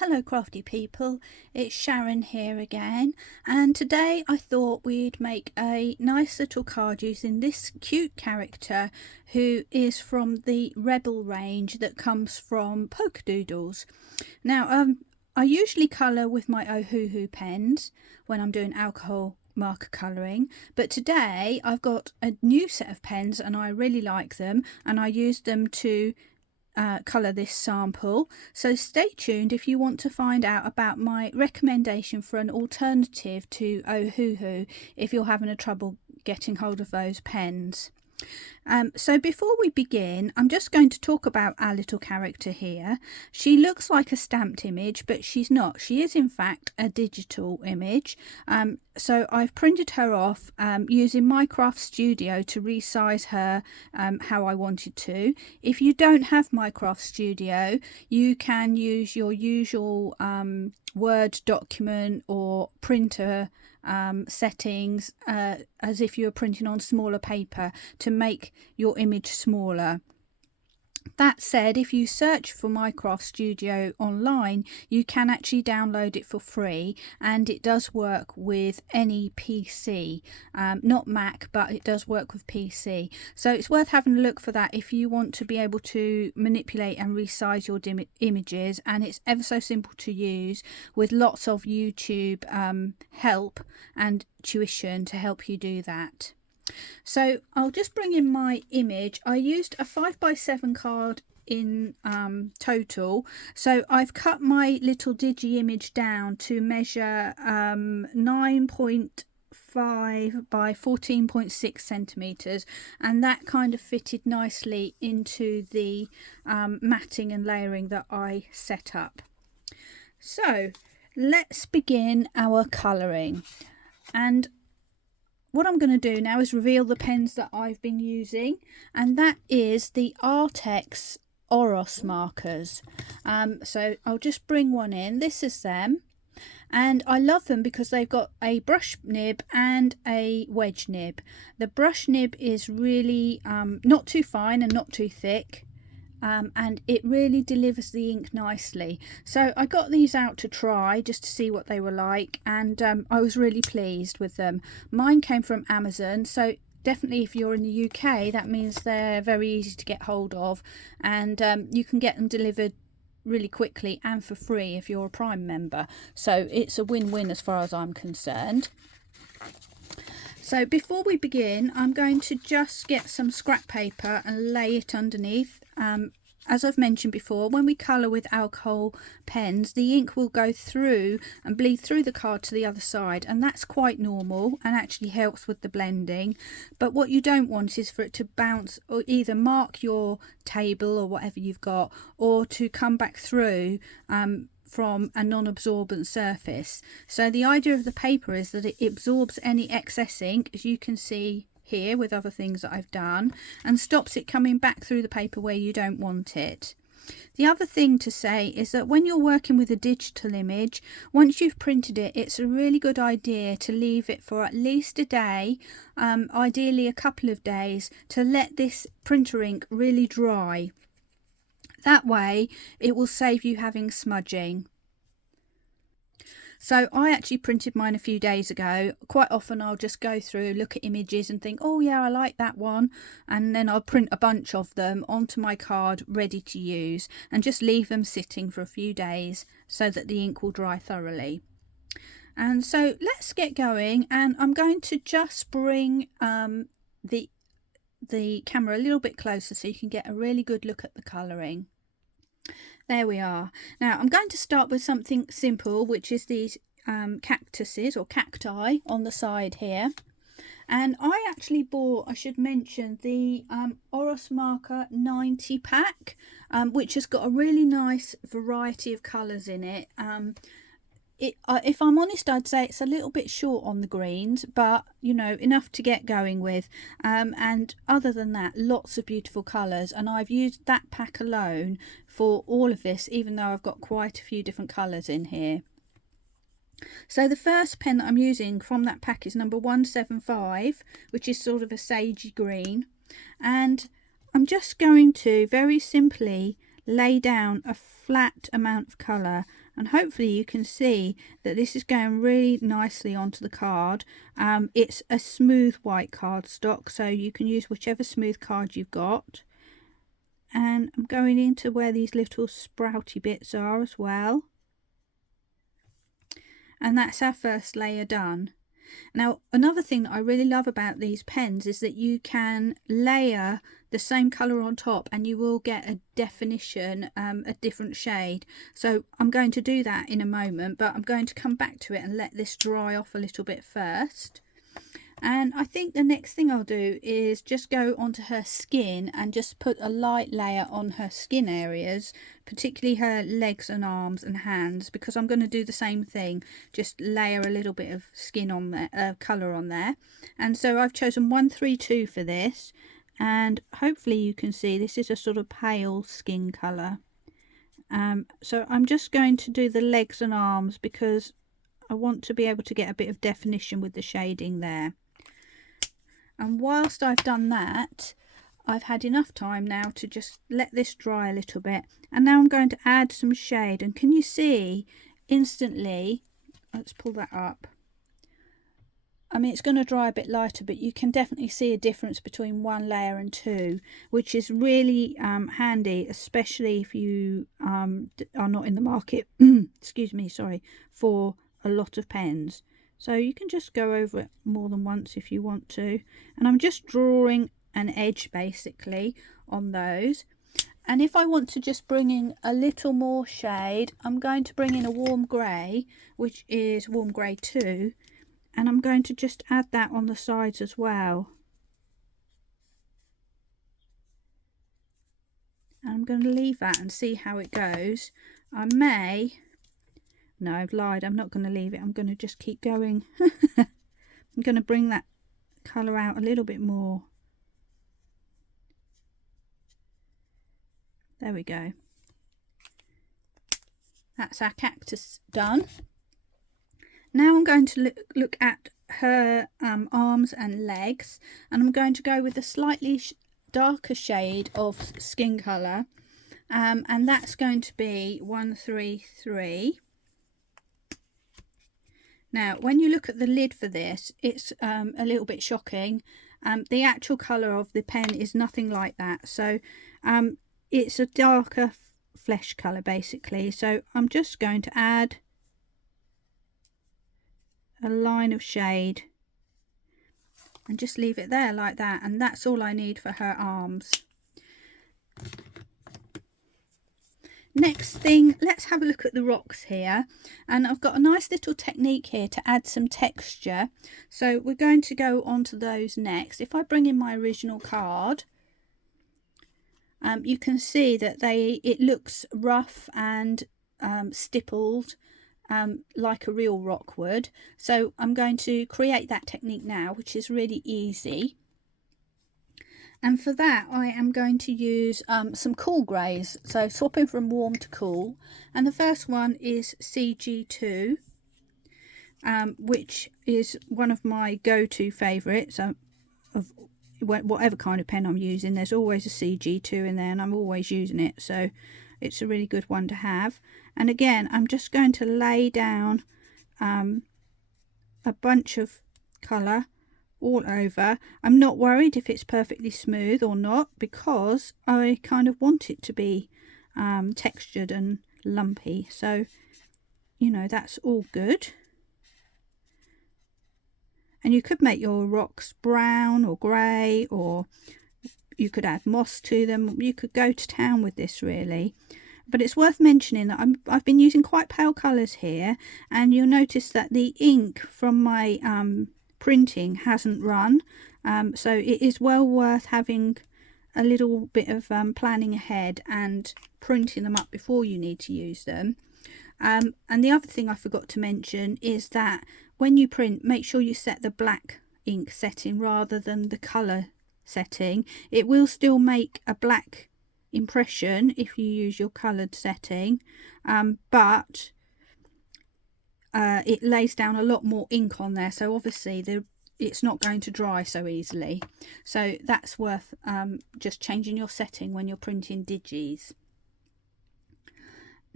Hello crafty people, it's Sharon here again, and today I thought we'd make a nice little card using this cute character who is from the Rebel range that comes from Polkadoodles. Now I usually colour with my Ohuhu pens when I'm doing alcohol marker colouring, but today I've got a new set of pens and I really like them, and I used them to colour this sample. So stay tuned if you want to find out about my recommendation for an alternative to Ohuhu if you're having a trouble getting hold of those pens. So before we begin, I'm just going to talk about our little character here. She looks like a stamped image, but she's not. She is in fact a digital image. So I've printed her off using Minecraft Studio to resize her how I wanted to. If you don't have Minecraft Studio, you can use your usual Word document or printer settings as if you were printing on smaller paper to make your image smaller. That said, if you search for Minecraft Studio online, you can actually download it for free, and it does work with any PC, not Mac, but it does work with PC. So it's worth having a look for that if you want to be able to manipulate and resize your images, and it's ever so simple to use with lots of YouTube help and tuition to help you do that. So I'll just bring in my image. I used a 5x7 card in total, so I've cut my little digi image down to measure 9.5 by 14.6 centimeters, and that kind of fitted nicely into the matting and layering that I set up. So let's begin our colouring, and what I'm going to do now is reveal the pens that I've been using, and that is the Artex Oros markers. So I'll just bring one in. This is them, and I love them because they've got a brush nib and a wedge nib. The brush nib is really not too fine and not too thick. And it really delivers the ink nicely. So I got these out to try just to see what they were like, and I was really pleased with them. Mine came from Amazon, so definitely if you're in the UK, that means they're very easy to get hold of, and you can get them delivered really quickly and for free if you're a Prime member. So it's a win-win as far as I'm concerned. So before we begin, I'm going to just get some scrap paper and lay it underneath. As I've mentioned before, when we colour with alcohol pens, the ink will go through and bleed through the card to the other side, and that's quite normal and actually helps with the blending. But what you don't want is for it to bounce or either mark your table or whatever you've got, or to come back through from a non-absorbent surface. So the idea of the paper is that it absorbs any excess ink, as you can see here with other things that I've done, and stops it coming back through the paper where you don't want it. The other thing to say is that when you're working with a digital image, once you've printed it, it's a really good idea to leave it for at least a day, ideally a couple of days, to let this printer ink really dry. That way it will save you having smudging. So I actually printed mine a few days ago. Quite often I'll just go through, look at images and think, oh yeah, I like that one, and then I'll print a bunch of them onto my card ready to use and just leave them sitting for a few days so that the ink will dry thoroughly. And so let's get going, and I'm going to just bring the camera a little bit closer so you can get a really good look at the colouring. There we are. Now I'm going to start with something simple, which is these cactuses or cacti on the side here. And I actually bought, I should mention, the Oros Marker 90 pack, which has got a really nice variety of colours in it. If I'm honest, I'd say it's a little bit short on the greens, but you know, enough to get going with. And other than that, lots of beautiful colours, and I've used that pack alone for all of this, even though I've got quite a few different colours in here. So the first pen that I'm using from that pack is number 175, which is sort of a sagey green, and I'm just going to very simply lay down a flat amount of colour, and hopefully you can see that this is going really nicely onto the card. It's a smooth white cardstock, so you can use whichever smooth card you've got. And I'm going into where these little sprouty bits are as well. And that's our first layer done. Now, another thing that I really love about these pens is that you can layer the same colour on top and you will get a definition, a different shade. So I'm going to do that in a moment, but I'm going to come back to it and let this dry off a little bit first. And I think the next thing I'll do is just go onto her skin and just put a light layer on her skin areas, particularly her legs and arms and hands, because I'm going to do the same thing, just layer a little bit of skin on there, colour on there. And so I've chosen 132 for this, and hopefully you can see this is a sort of pale skin colour. So I'm just going to do the legs and arms because I want to be able to get a bit of definition with the shading there. And whilst I've done that, I've had enough time now to just let this dry a little bit. And now I'm going to add some shade. And can you see instantly, let's pull that up. I mean, it's going to dry a bit lighter, but you can definitely see a difference between one layer and two, which is really handy, especially if you are not in the market, excuse me, sorry, for a lot of pens. So you can just go over it more than once if you want to. And I'm just drawing an edge basically on those. And if I want to just bring in a little more shade, I'm going to bring in a warm grey, which is warm grey 2. And I'm going to just add that on the sides as well. And I'm going to leave that and see how it goes. No, I've lied. I'm not going to leave it. I'm going to just keep going. I'm going to bring that colour out a little bit more. There we go. That's our cactus done. Now I'm going to look at her arms and legs, and I'm going to go with a slightly darker shade of skin colour, and that's going to be 133. Now, when you look at the lid for this, it's a little bit shocking. The actual colour of the pen is nothing like that. So it's a darker flesh colour basically. So I'm just going to add a line of shade and just leave it there like that. And that's all I need for her arms. Next thing, let's have a look at the rocks here, and I've got a nice little technique here to add some texture, so we're going to go on to those next. If I bring in my original card, you can see that it looks rough and stippled, like a real rock would. So I'm going to create that technique now, which is really easy. And for that I am going to use some cool greys, so swapping from warm to cool. And the first one is CG2, which is one of my go-to favourites of whatever kind of pen I'm using. There's always a CG2 in there and I'm always using it, so it's a really good one to have. And again, I'm just going to lay down a bunch of colour all over. I'm not worried if it's perfectly smooth or not, because I kind of want it to be textured and lumpy, so you know, that's all good. And you could make your rocks brown or grey, or you could add moss to them. You could go to town with this really. But it's worth mentioning that I've been using quite pale colours here, and you'll notice that the ink from my printing hasn't run, so it is well worth having a little bit of planning ahead and printing them up before you need to use them. And the other thing I forgot to mention is that when you print, make sure you set the black ink setting rather than the colour setting. It will still make a black impression if you use your coloured setting, but it lays down a lot more ink on there, so obviously it's not going to dry so easily. So that's worth just changing your setting when you're printing digis.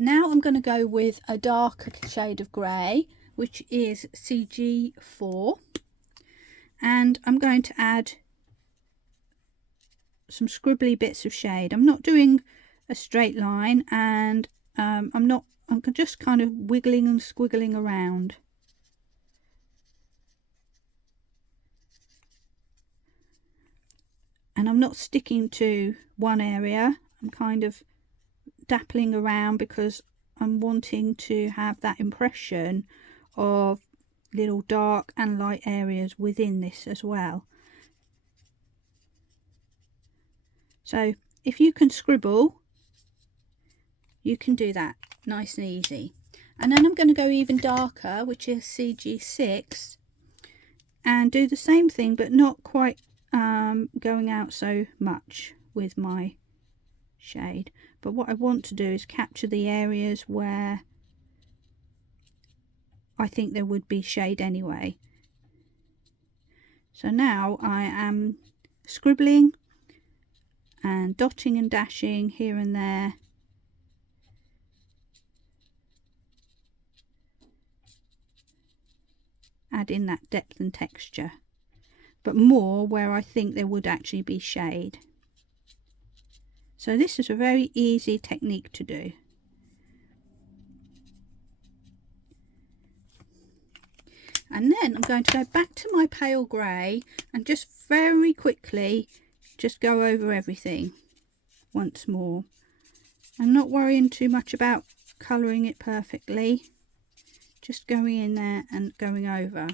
Now I'm going to go with a darker shade of grey, which is CG4, and I'm going to add some scribbly bits of shade. I'm not doing a straight line, and I'm just kind of wiggling and squiggling around. And I'm not sticking to one area. I'm kind of dappling around because I'm wanting to have that impression of little dark and light areas within this as well. So if you can scribble, you can do that nice and easy. And then I'm going to go even darker, which is CG6, and do the same thing, but not quite going out so much with my shade. But what I want to do is capture the areas where I think there would be shade anyway. So now I am scribbling and dotting and dashing here and there, adding that depth and texture, but more where I think there would actually be shade. So this is a very easy technique to do. And then I'm going to go back to my pale grey and just very quickly just go over everything once more. I'm not worrying too much about colouring it perfectly, just going in there and going over.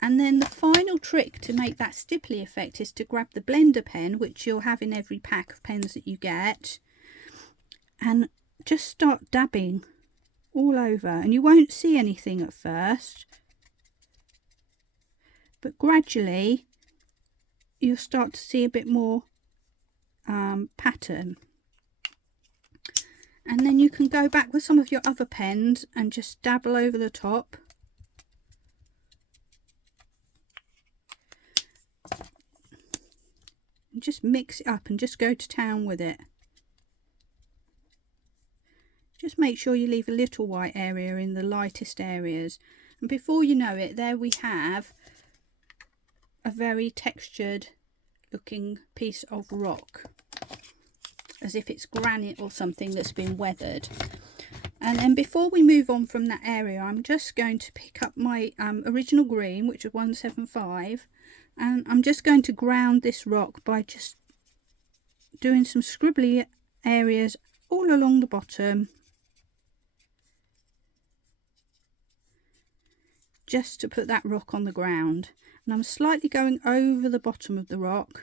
And then the final trick to make that stipply effect is to grab the blender pen, which you'll have in every pack of pens that you get, and just start dabbing all over. And you won't see anything at first, but gradually you'll start to see a bit more pattern. And then you can go back with some of your other pens and just dabble over the top. And just mix it up and just go to town with it. Just make sure you leave a little white area in the lightest areas. And before you know it, there we have a very textured looking piece of rock, as if it's granite or something that's been weathered. And then before we move on from that area, I'm just going to pick up my original green, which is 175, and I'm just going to ground this rock by just doing some scribbly areas all along the bottom, just to put that rock on the ground. And I'm slightly going over the bottom of the rock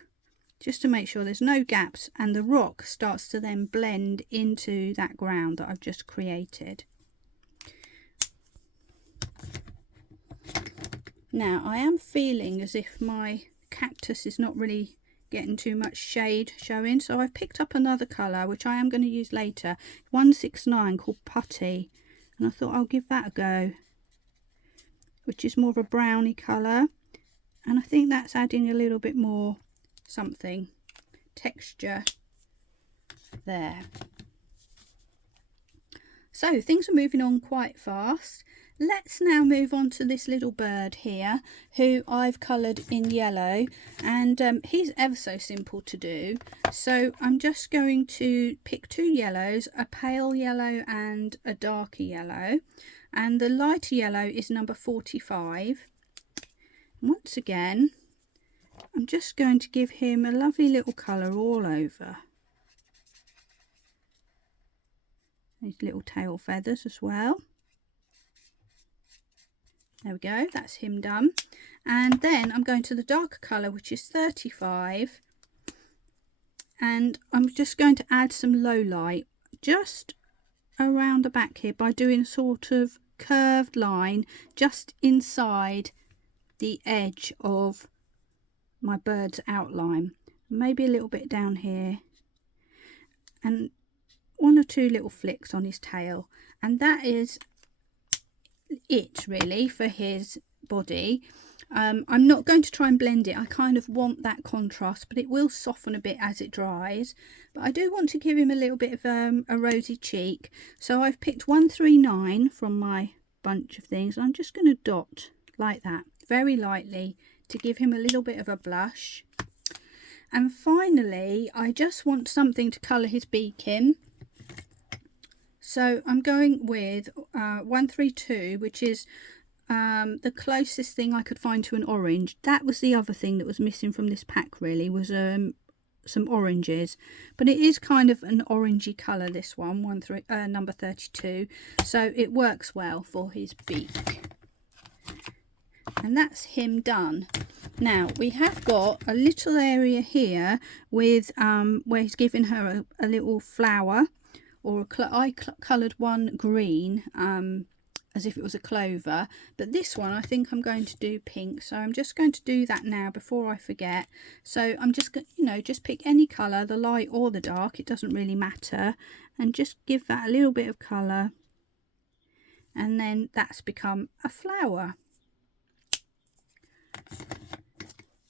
just to make sure there's no gaps, and the rock starts to then blend into that ground that I've just created. Now I am feeling as if my cactus is not really getting too much shade showing, so I've picked up another colour which I am going to use later, 169, called Putty, and I thought I'll give that a go, which is more of a browny colour, and I think that's adding a little bit more something texture there. So things are moving on quite fast. Let's now move on to this little bird here who I've coloured in yellow, and he's ever so simple to do. So I'm just going to pick two yellows, a pale yellow and a darker yellow, and the lighter yellow is number 45. Once again, I'm just going to give him a lovely little colour all over. These little tail feathers as well. There we go, that's him done. And then I'm going to the darker colour, which is 35. And I'm just going to add some low light just around the back here by doing a sort of curved line just inside the edge of my bird's outline, maybe a little bit down here, and one or two little flicks on his tail, and that is it really for his body. I'm not going to try and blend it. I kind of want that contrast, but it will soften a bit as it dries. But I do want to give him a little bit of a rosy cheek. So I've picked 139 from my bunch of things. I'm just going to dot like that, very lightly, to give him a little bit of a blush. And finally, I just want something to colour his beak in. So I'm going with 132, which is the closest thing I could find to an orange. That was the other thing that was missing from this pack, really, was some oranges. But it is kind of an orangey colour, this one, number 32. So it works well for his beak. And that's him done. Now we have got a little area here with where he's given her a little flower, or I coloured one green as if it was a clover, but this one I think I'm going to do pink, so I'm just going to do that now before I forget. So I'm just going, just pick any colour, the light or the dark, it doesn't really matter, and just give that a little bit of colour, and then that's become a flower.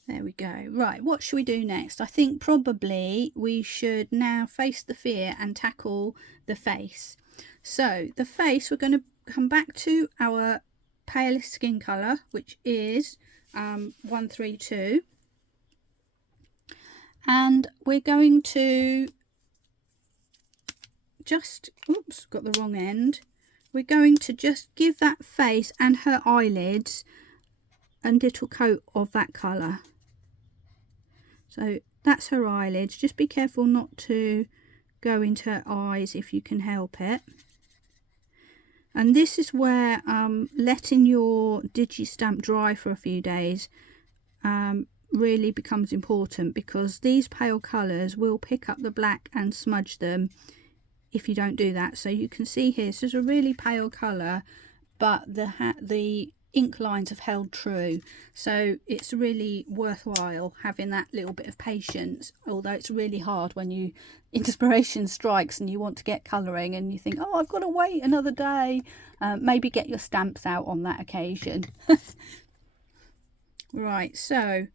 There we go. Right, what should we do next? I think probably we should now face the fear and tackle the face. So the face, we're going to come back to our palest skin colour, which is 132. And we're going to just, oops, got the wrong end. We're going to just give that face and her eyelids a little coat of that colour. So that's her eyelids. Just be careful not to go into her eyes if you can help it. And this is where letting your digi-stamp dry for a few days really becomes important, because these pale colours will pick up the black and smudge them if you don't do that. So you can see here, this is a really pale colour, but the ink lines have held true, so it's really worthwhile having that little bit of patience, although it's really hard when inspiration strikes and you want to get colouring and you think, oh, I've got to wait another day. Maybe get your stamps out on that occasion. Right, so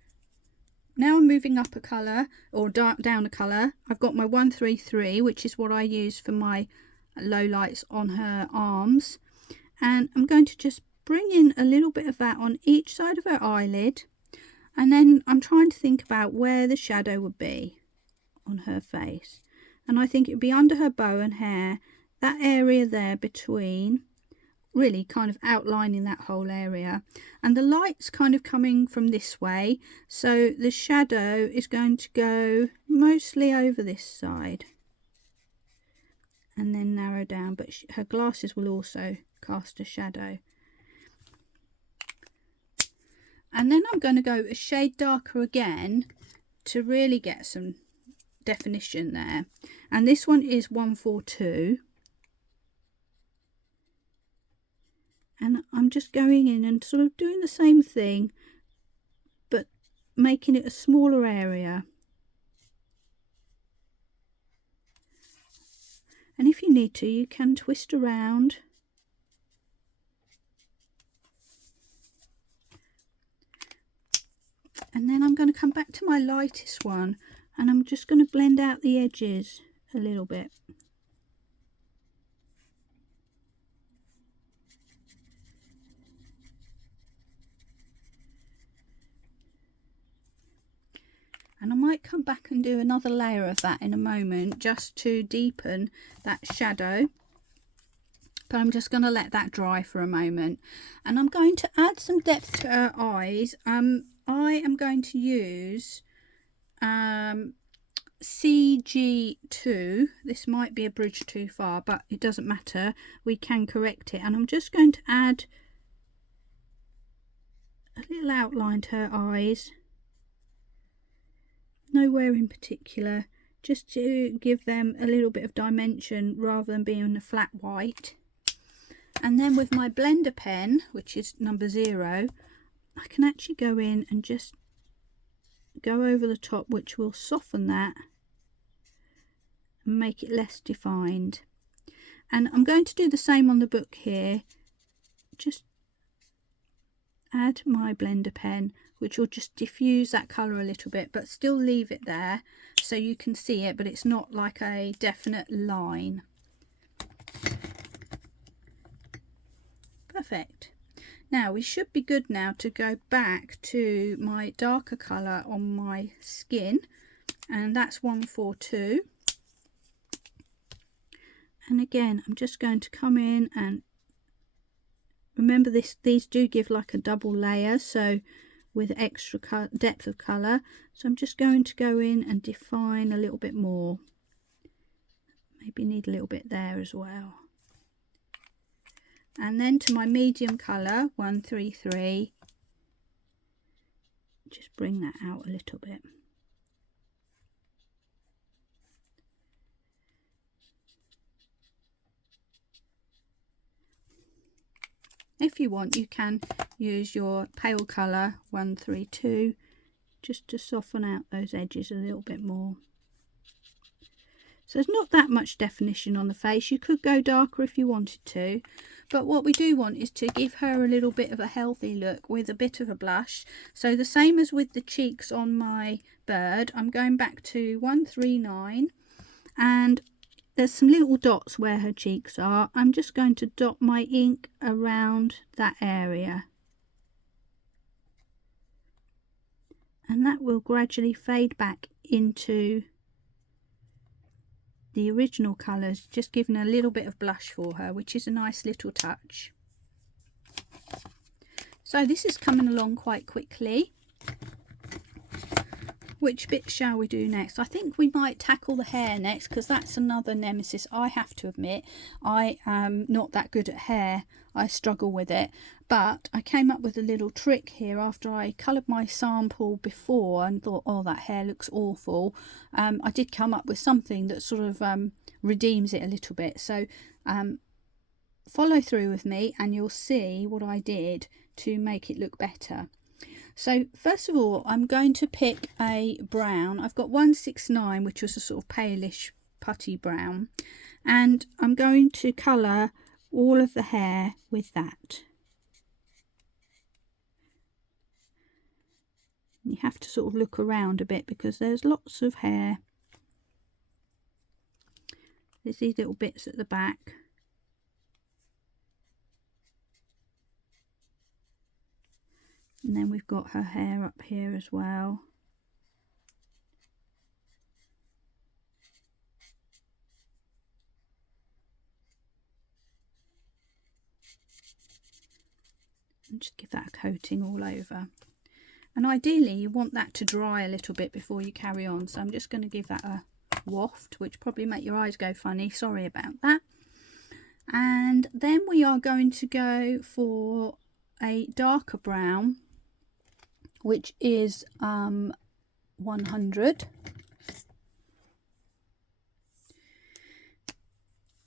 now I'm moving up a colour, or down a colour. I've got my 133, which is what I use for my low lights on her arms, and I'm going to just bring in a little bit of that on each side of her eyelid, and then I'm trying to think about where the shadow would be on her face, and I think it would be under her bow and hair, that area there between, really kind of outlining that whole area, and the light's kind of coming from this way, so the shadow is going to go mostly over this side and then narrow down, but her glasses will also cast a shadow. And then I'm going to go a shade darker again to really get some definition there. And this one is 142. And I'm just going in and sort of doing the same thing, but making it a smaller area. And if you need to, you can twist around. And then I'm going to come back to my lightest one, and I'm just going to blend out the edges a little bit. And I might come back and do another layer of that in a moment, just to deepen that shadow. But I'm just going to let that dry for a moment. And I'm going to add some depth to her eyes. I am going to use CG2. This might be a bridge too far, but it doesn't matter. We can correct it. And I'm just going to add a little outline to her eyes. Nowhere in particular, just to give them a little bit of dimension rather than being a flat white. And then with my blender pen, which is number 0, I can actually go in and just go over the top, which will soften that and make it less defined. And I'm going to do the same on the book here, just add my blender pen, which will just diffuse that colour a little bit, but still leave it there so you can see it, but it's not like a definite line. Perfect. Now we should be good now to go back to my darker colour on my skin, and that's 142. And again, I'm just going to come in and remember these do give like a double layer, so with extra depth of colour. So I'm just going to go in and define a little bit more. Maybe need a little bit there as well. And then to my medium colour, 133, just bring that out a little bit. If you want, you can use your pale colour 132 just to soften out those edges a little bit more. So there's not that much definition on the face. You could go darker if you wanted to, but what we do want is to give her a little bit of a healthy look with a bit of a blush. So the same as with the cheeks on my bird, I'm going back to 139, and there's some little dots where her cheeks are. I'm just going to dot my ink around that area, and that will gradually fade back into the original colours, just giving a little bit of blush for her, which is a nice little touch. So this is coming along quite quickly. Which bit shall we do next? I think we might tackle the hair next, because that's another nemesis. I have to admit, I am not that good at hair. I struggle with it. But I came up with a little trick here after I coloured my sample before and thought, oh, that hair looks awful. I did come up with something that sort of redeems it a little bit. So follow through with me and you'll see what I did to make it look better. So first of all, I'm going to pick a brown. I've got 169, which was a sort of palish putty brown, and I'm going to colour all of the hair with that. You have to sort of look around a bit because there's lots of hair. There's these little bits at the back. And then we've got her hair up here as well. And just give that a coating all over. And ideally you want that to dry a little bit before you carry on. So I'm just going to give that a waft, which probably make your eyes go funny. Sorry about that. And then we are going to go for a darker brown, which is 100,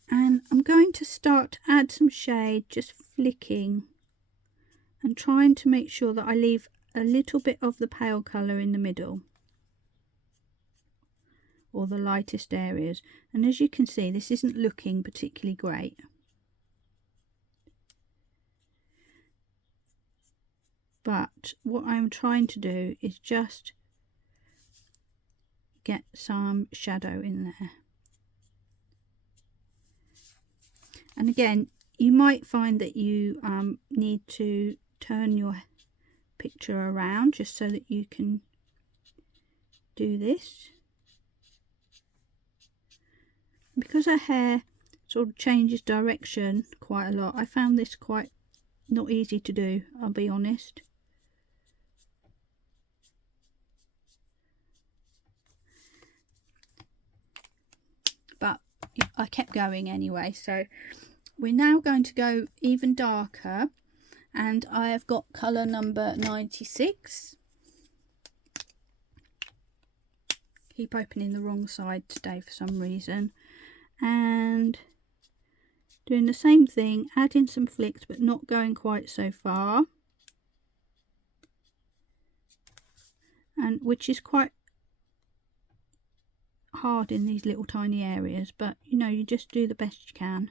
and I'm going to start to add some shade, just flicking and trying to make sure that I leave a little bit of the pale colour in the middle, or the lightest areas. And as you can see, this isn't looking particularly great. But what I'm trying to do is just get some shadow in there. And again, you might find that you need to turn your picture around just so that you can do this. Because her hair sort of changes direction quite a lot, I found this quite not easy to do, I'll be honest. But I kept going anyway. So we're now going to go even darker, and I have got colour number 96. Keep opening the wrong side today for some reason. And doing the same thing, adding some flicks but not going quite so far, and which is quite hard in these little tiny areas, but you know, you just do the best you can.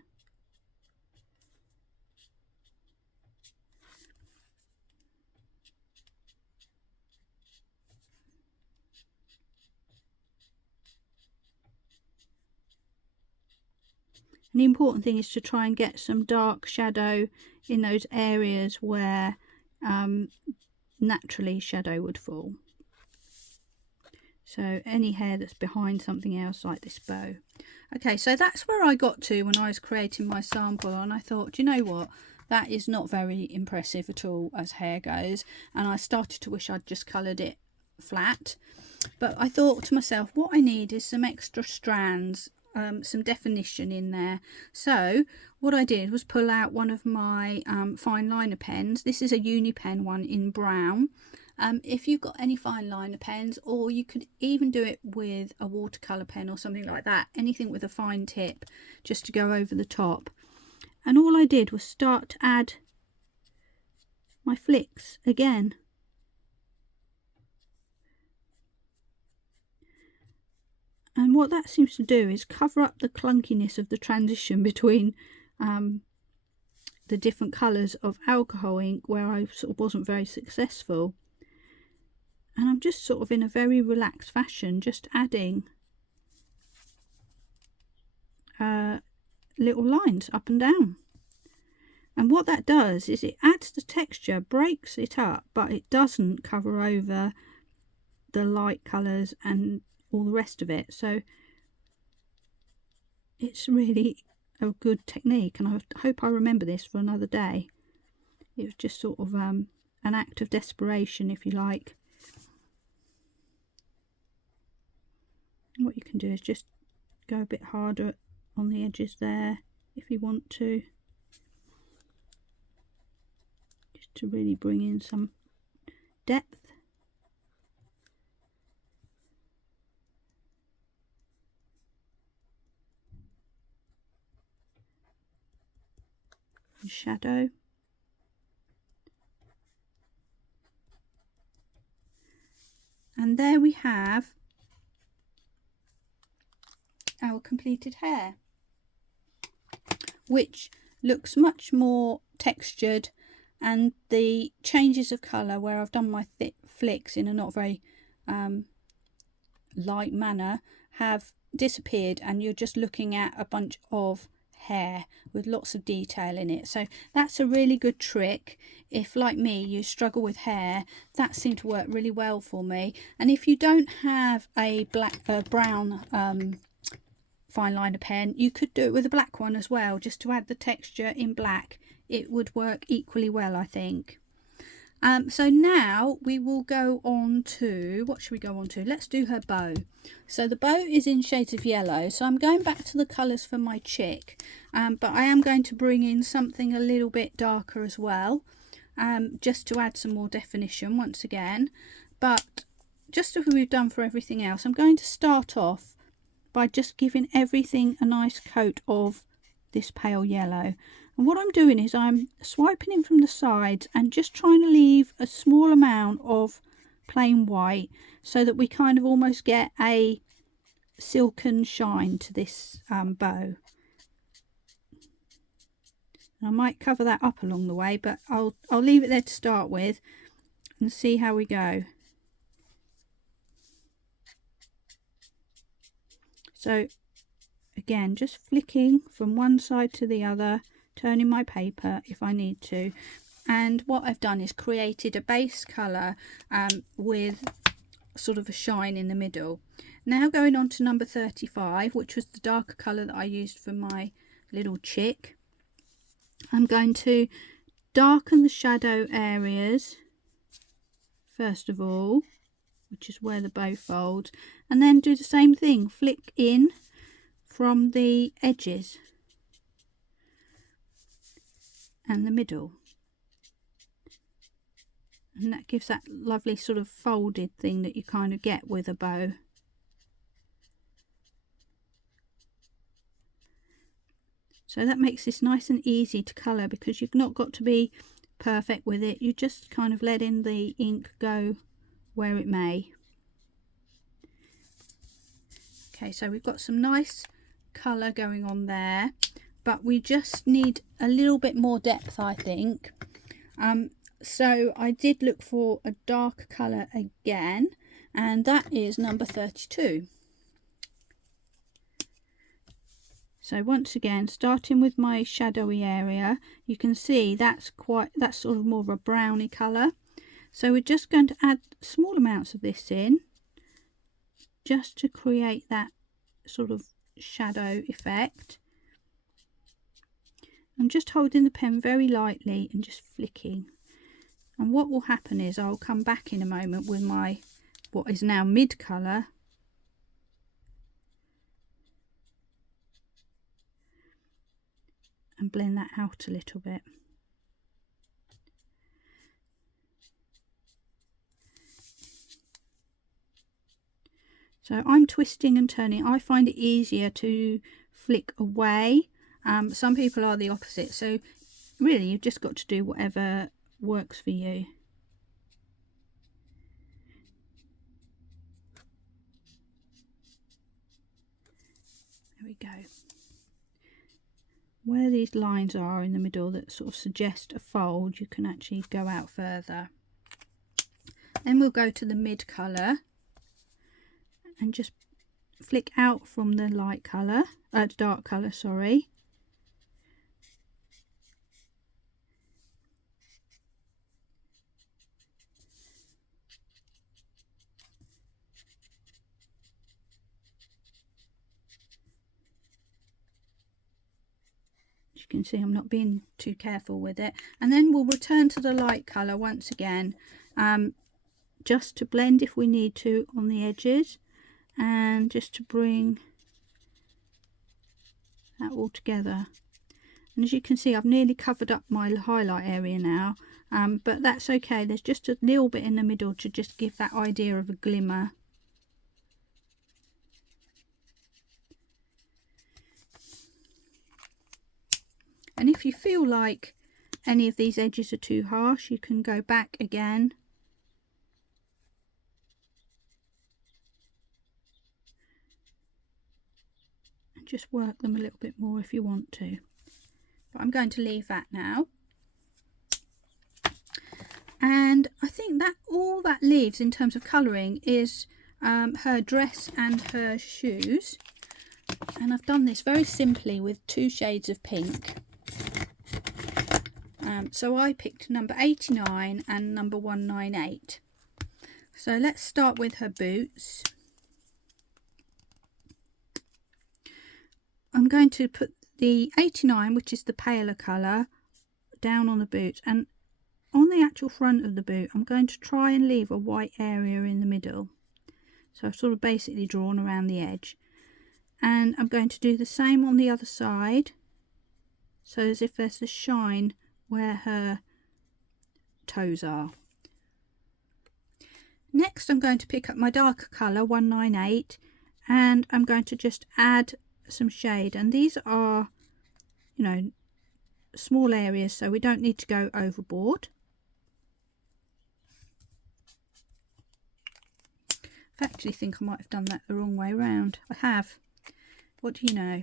And the important thing is to try and get some dark shadow in those areas where naturally shadow would fall. So any hair that's behind something else, like this bow. Okay, so that's where I got to when I was creating my sample, and I thought, do you know what? That is not very impressive at all as hair goes, and I started to wish I'd just coloured it flat. But I thought to myself, what I need is some extra strands, some definition in there. So what I did was pull out one of my fine liner pens. This is a uni pen one in brown. If you've got any fine liner pens, or you could even do it with a watercolour pen or something like that, anything with a fine tip, just to go over the top. And all I did was start to add my flicks again. And what that seems to do is cover up the clunkiness of the transition between the different colours of alcohol ink, where I sort of wasn't very successful. And I'm just sort of in a very relaxed fashion, just adding little lines up and down. And what that does is it adds the texture, breaks it up, but it doesn't cover over the light colours and all the rest of it. So it's really a good technique, and I hope I remember this for another day. It was just sort of an act of desperation, if you like. What you can do is just go a bit harder on the edges there if you want to, just to really bring in some depth. And shadow. And there we have our completed hair, which looks much more textured, and the changes of colour where I've done my thick flicks in a not very light manner have disappeared, and you're just looking at a bunch of hair with lots of detail in it. So that's a really good trick. If, like me, you struggle with hair, that seemed to work really well for me. And if you don't have a brown fine liner pen, you could do it with a black one as well, just to add the texture in black. It would work equally well, I think. So now we will go on to, what should we go on to? Let's do her bow. So the bow is in shades of yellow, so I'm going back to the colours for my chick, but I am going to bring in something a little bit darker as well, just to add some more definition once again. But just as we've done for everything else, I'm going to start off by just giving everything a nice coat of this pale yellow. And what I'm doing is I'm swiping in from the sides and just trying to leave a small amount of plain white, so that we kind of almost get a silken shine to this bow. And I might cover that up along the way, but I'll leave it there to start with and see how we go. So again, just flicking from one side to the other, turning my paper if I need to. And what I've done is created a base colour with sort of a shine in the middle. Now going on to number 35, which was the darker colour that I used for my little chick. I'm going to darken the shadow areas first of all, which is where the bow folds, and then do the same thing, flick in from the edges and the middle, and that gives that lovely sort of folded thing that you kind of get with a bow. So that makes this nice and easy to colour, because you've not got to be perfect with it, you just kind of letting the ink go where it may. Okay, so we've got some nice colour going on there, but we just need a little bit more depth, I think. So I did look for a dark colour again, and that is number 32. So once again, starting with my shadowy area, you can see that's sort of more of a browny colour. So we're just going to add small amounts of this in, just to create that sort of shadow effect. I'm just holding the pen very lightly and just flicking. And what will happen is I'll come back in a moment with my what is now mid colour, and blend that out a little bit. So I'm twisting and turning. I find it easier to flick away. Some people are the opposite, so really you've just got to do whatever works for you. There we go. Where these lines are in the middle that sort of suggest a fold, you can actually go out further. Then we'll go to the mid colour and just flick out from the light colour, dark colour, sorry. You can see I'm not being too careful with it, and then we'll return to the light colour once again, just to blend if we need to on the edges, and just to bring that all together. And as you can see, I've nearly covered up my highlight area now, but that's okay. There's just a little bit in the middle to just give that idea of a glimmer. And if you feel like any of these edges are too harsh, you can go back again and just work them a little bit more if you want to. But I'm going to leave that now. And I think that all that leaves in terms of colouring is her dress and her shoes. And I've done this very simply with 2 shades of pink. So I picked number 89 and number 198. So let's start with her boots. I'm going to put the 89, which is the paler colour, down on the boot, and on the actual front of the boot I'm going to try and leave a white area in the middle. So I've sort of basically drawn around the edge, and I'm going to do the same on the other side, so as if there's a shine where her toes are. Next I'm going to pick up my darker colour 198, and I'm going to just add some shade, and these are, you know, small areas, so we don't need to go overboard. I actually think I might have done that the wrong way around. I have. What do you know?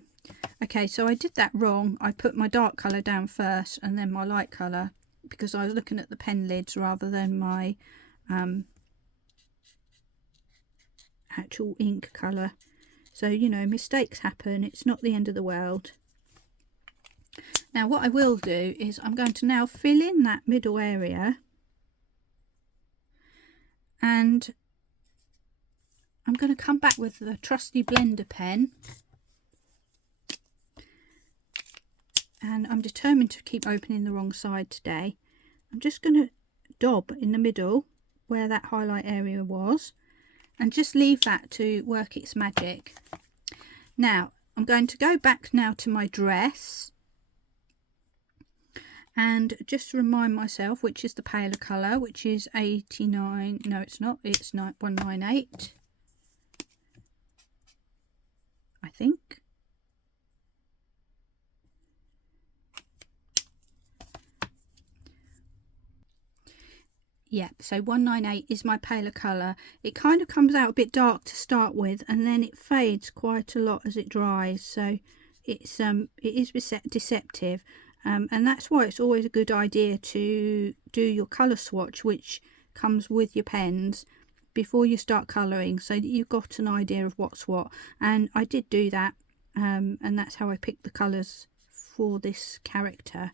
Okay, so I did that wrong. I put my dark colour down first and then my light colour, because I was looking at the pen lids rather than my actual ink colour. So, you know, mistakes happen. It's not the end of the world. Now what I will do is I'm going to now fill in that middle area, and I'm going to come back with the trusty blender pen, and I'm determined to keep opening the wrong side today. I'm just going to dab in the middle where that highlight area was, and just leave that to work its magic. Now I'm going to go back now to my dress, and just remind myself which is the paler colour, which is 89, no it's not, it's 198, I think. Yeah, so 198 is my paler colour. It kind of comes out a bit dark to start with, and then it fades quite a lot as it dries, so it is deceptive, and that's why it's always a good idea to do your colour swatch, which comes with your pens, before you start colouring, so that you've got an idea of what's what. And I did do that and that's how I picked the colours for this character.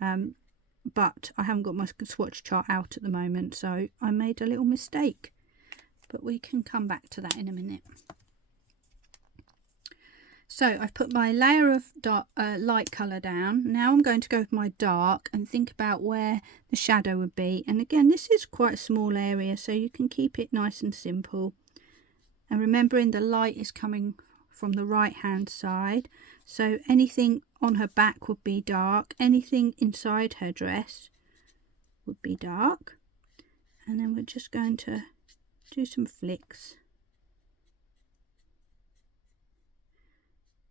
But I haven't got my swatch chart out at the moment, so I made a little mistake, but we can come back to that in a minute. So I've put my layer of light colour down. Now I'm going to go with my dark and think about where the shadow would be. And again, this is quite a small area, so you can keep it nice and simple. And remembering the light is coming from the right hand side, so anything on her back would be dark, anything inside her dress would be dark. And then we're just going to do some flicks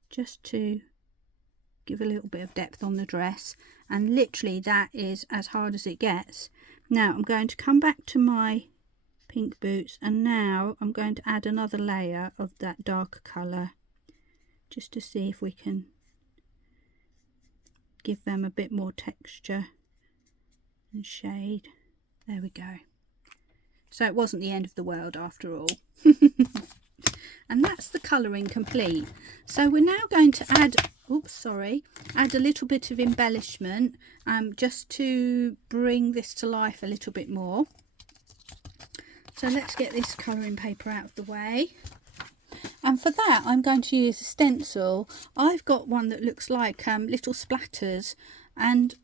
just to give a little bit of depth on the dress, and literally that is as hard as it gets. Now I'm going to come back to my pink boots, and now I'm going to add another layer of that darker colour just to see if we can give them a bit more texture and shade. There we go. So it wasn't the end of the world after all. And that's the colouring complete. So we're now going to add a little bit of embellishment just to bring this to life a little bit more. So let's get this colouring paper out of the way. And for that I'm going to use a stencil. I've got one that looks like little splatters, and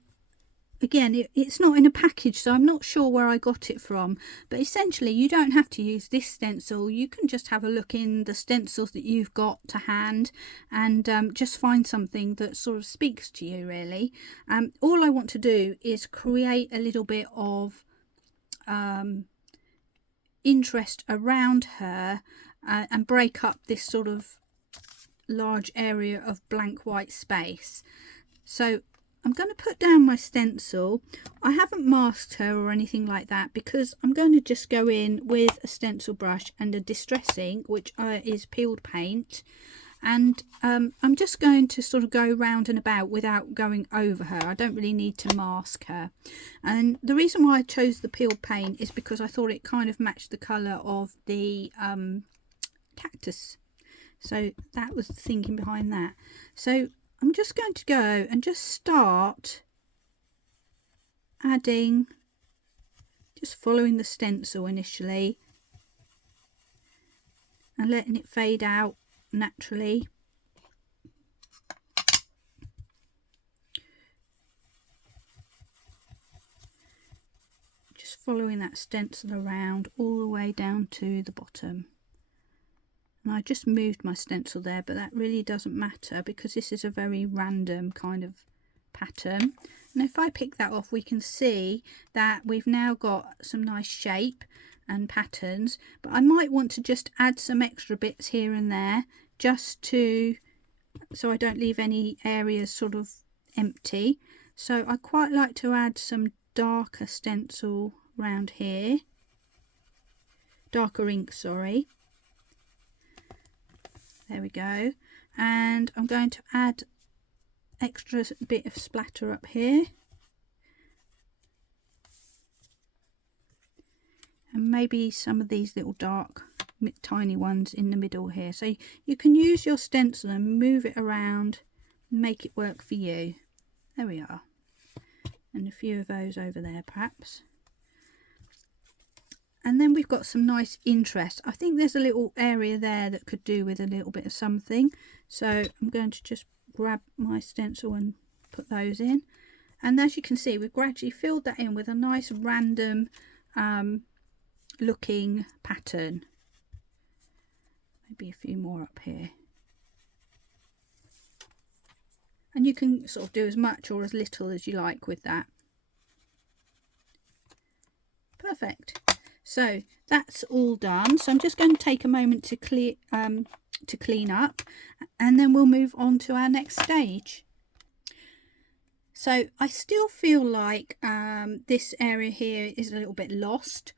again it's not in a package, so I'm not sure where I got it from, but essentially you don't have to use this stencil. You can just have a look in the stencils that you've got to hand and just find something that sort of speaks to you really. All I want to do is create a little bit of interest around her and break up this sort of large area of blank white space. So I'm going to put down my stencil. I haven't masked her or anything like that because I'm going to just go in with a stencil brush and a distress ink, which is peeled paint, and I'm just going to sort of go round and about without going over her. I don't really need to mask her. And the reason why I chose the peeled paint is because I thought it kind of matched the colour of the cactus. So that was the thinking behind that. So I'm just going to go and just start adding, just following the stencil initially and letting it fade out naturally. Just following that stencil around all the way down to the bottom. And I just moved my stencil there, but that really doesn't matter because this is a very random kind of pattern. And if I pick that off, we can see that we've now got some nice shape and patterns, but I might want to just add some extra bits here and there just to, so I don't leave any areas sort of empty. So I quite like to add some darker stencil around here, darker ink, sorry. There we go. And I'm going to add extra bit of splatter up here. And maybe some of these little dark, tiny ones in the middle here. So you can use your stencil and move it around and make it work for you. There we are. And a few of those over there perhaps. And then we've got some nice interest. I think there's a little area there that could do with a little bit of something. So I'm going to just grab my stencil and put those in. And as you can see, we've gradually filled that in with a nice random looking pattern. Maybe a few more up here. And you can sort of do as much or as little as you like with that. Perfect. So that's all done. So I'm just going to take a moment to clean up, and then we'll move on to our next stage. So I still feel like this area here is a little bit lost.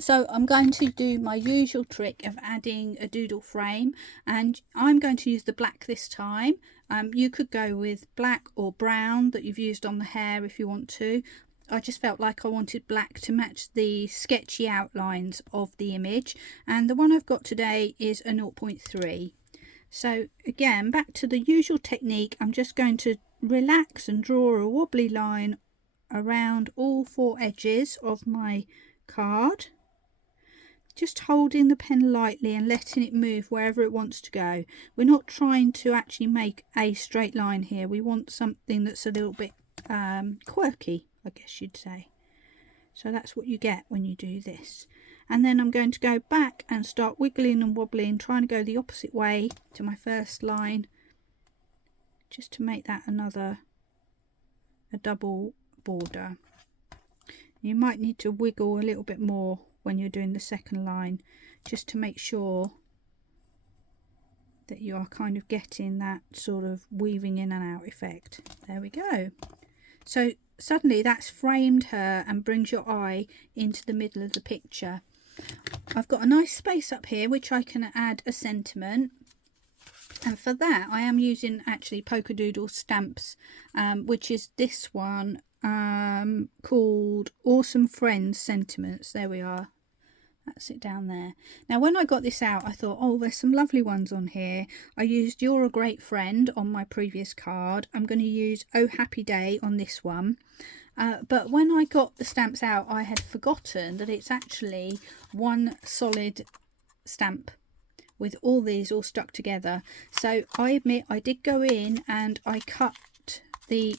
So I'm going to do my usual trick of adding a doodle frame, and I'm going to use the black this time. You could go with black or brown that you've used on the hair if you want to. I just felt like I wanted black to match the sketchy outlines of the image, and the one I've got today is a 0.3. So again, back to the usual technique, I'm just going to relax and draw a wobbly line around all 4 edges of my card, just holding the pen lightly and letting it move wherever it wants to go. We're not trying to actually make a straight line here. We want something that's a little bit quirky, I guess you'd say. So that's what you get when you do this. And then I'm going to go back and start wiggling and wobbling, trying to go the opposite way to my first line, just to make that a double border. You might need to wiggle a little bit more when you're doing the second line, just to make sure that you are kind of getting that sort of weaving in and out effect. There we go. So suddenly that's framed her and brings your eye into the middle of the picture. I've got a nice space up here which I can add a sentiment, and for that I am using actually Polkadoodles stamps, which is this one called Awesome Friends Sentiments. There we are. That's it down there. Now when I got this out I thought, oh, there's some lovely ones on here. I used You're a Great Friend on my previous card. I'm going to use Oh Happy Day on this one. But when I got the stamps out I had forgotten that it's actually one solid stamp with all these all stuck together. So I admit I did go in and I cut the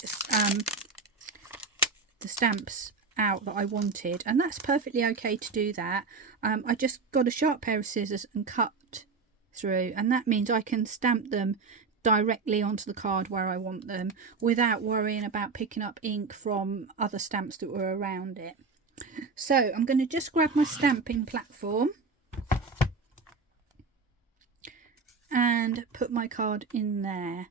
stamps out that I wanted, and that's perfectly okay to do that. I just got a sharp pair of scissors and cut through, and that means I can stamp them directly onto the card where I want them without worrying about picking up ink from other stamps that were around it. So I'm going to just grab my stamping platform and put my card in there,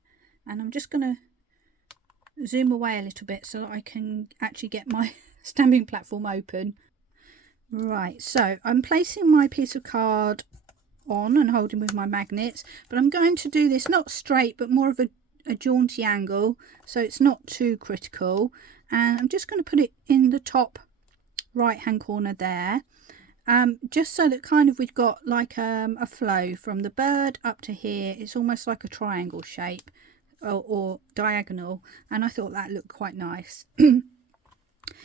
and I'm just going to zoom away a little bit so that I can actually get my stamping platform open. Right, so I'm placing my piece of card on and holding with my magnets, but I'm going to do this not straight but more of a jaunty angle, so it's not too critical, and I'm just going to put it in the top right hand corner there, just so that kind of we've got like a flow from the bird up to here. It's almost like a triangle shape or diagonal, and I thought that looked quite nice.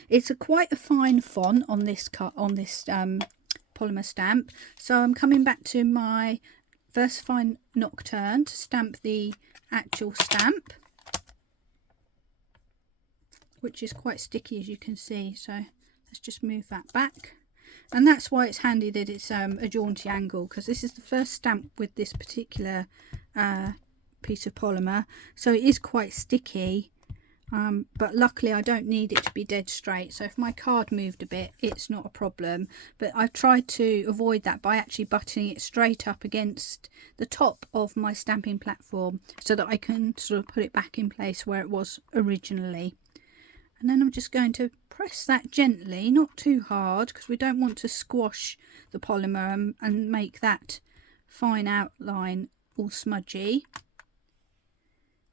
It's quite a fine font on this polymer stamp, so I'm coming back to my VersaFine Nocturne to stamp the actual stamp, which is quite sticky as you can see. So let's just move that back, and that's why it's handy that it's a jaunty angle, because this is the first stamp with this particular piece of polymer, so it is quite sticky. But luckily I don't need it to be dead straight, so if my card moved a bit it's not a problem. But I've tried to avoid that by actually buttoning it straight up against the top of my stamping platform so that I can sort of put it back in place where it was originally. And then I'm just going to press that gently, not too hard, because we don't want to squash the polymer and make that fine outline all smudgy.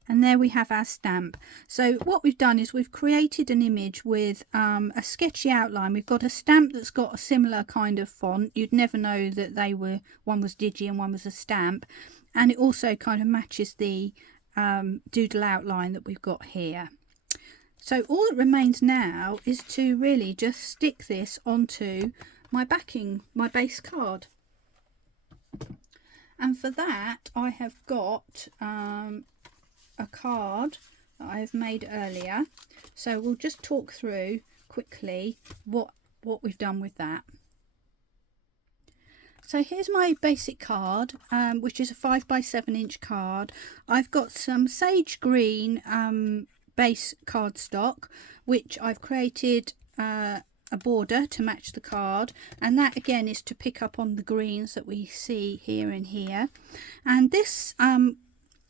And there we have our stamp. So what we've done is we've created an image with a sketchy outline. We've got a stamp that's got a similar kind of font. You'd never know that they were, one was digi and one was a stamp. And it also kind of matches the doodle outline that we've got here. So all that remains now is to really just stick this onto my backing, my base card. And for that I have got a card that I've made earlier, so we'll just talk through quickly what we've done with that. So here's my basic card, which is a 5x7 inch card. I've got some sage green base cardstock, which I've created a border to match the card, and that again is to pick up on the greens that we see here and here. And this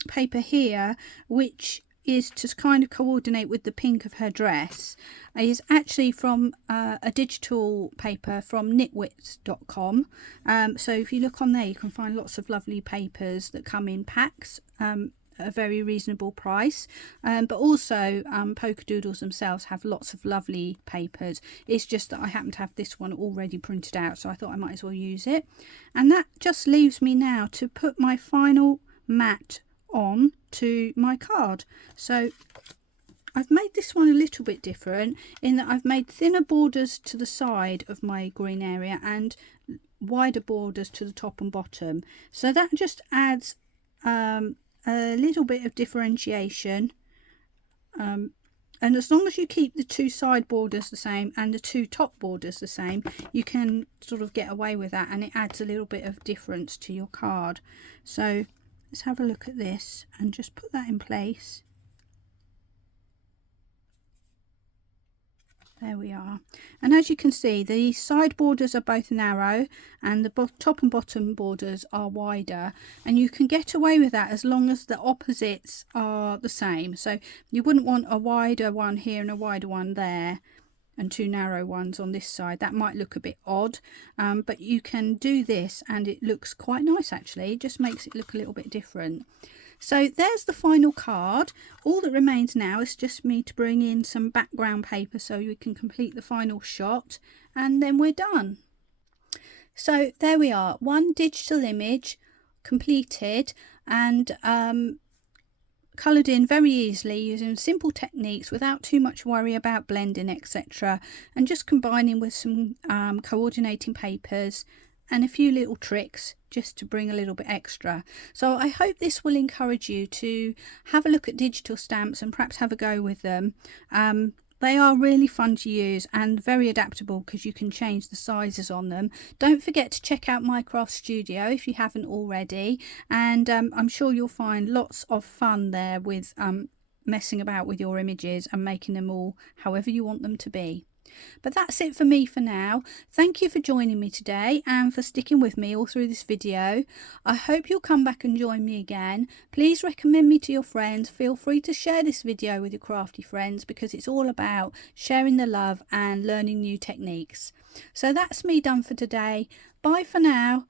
paper here, which is to kind of coordinate with the pink of her dress, is actually from a digital paper from knitwits.com. So if you look on there you can find lots of lovely papers that come in packs at a very reasonable price, but also Polkadoodles themselves have lots of lovely papers. It's just that I happen to have this one already printed out, so I thought I might as well use it. And that just leaves me now to put my final mat on to my card. So I've made this one a little bit different in that I've made thinner borders to the side of my green area and wider borders to the top and bottom. So that just adds a little bit of differentiation. And as long as you keep the two side borders the same and the two top borders the same, you can sort of get away with that, and it adds a little bit of difference to your card. So let's have a look at this and just put that in place. There we are. And as you can see, the side borders are both narrow and the top and bottom borders are wider, and you can get away with that as long as the opposites are the same. So you wouldn't want a wider one here and a wider one there and two narrow ones on this side. That might look a bit odd, but you can do this and it looks quite nice actually. It just makes it look a little bit different. So there's the final card. All that remains now is just me to bring in some background paper so we can complete the final shot, and then we're done. So there we are, one digital image completed and coloured in very easily using simple techniques without too much worry about blending, etc., and just combining with some coordinating papers and a few little tricks just to bring a little bit extra. So I hope this will encourage you to have a look at digital stamps and perhaps have a go with them. They are really fun to use and very adaptable because you can change the sizes on them. Don't forget to check out My Craft Studio if you haven't already, and I'm sure you'll find lots of fun there with messing about with your images and making them all however you want them to be. But that's it for me for now. Thank you for joining me today and for sticking with me all through this video. I hope you'll come back and join me again. Please recommend me to your friends. Feel free to share this video with your crafty friends because it's all about sharing the love and learning new techniques. So that's me done for today. Bye for now.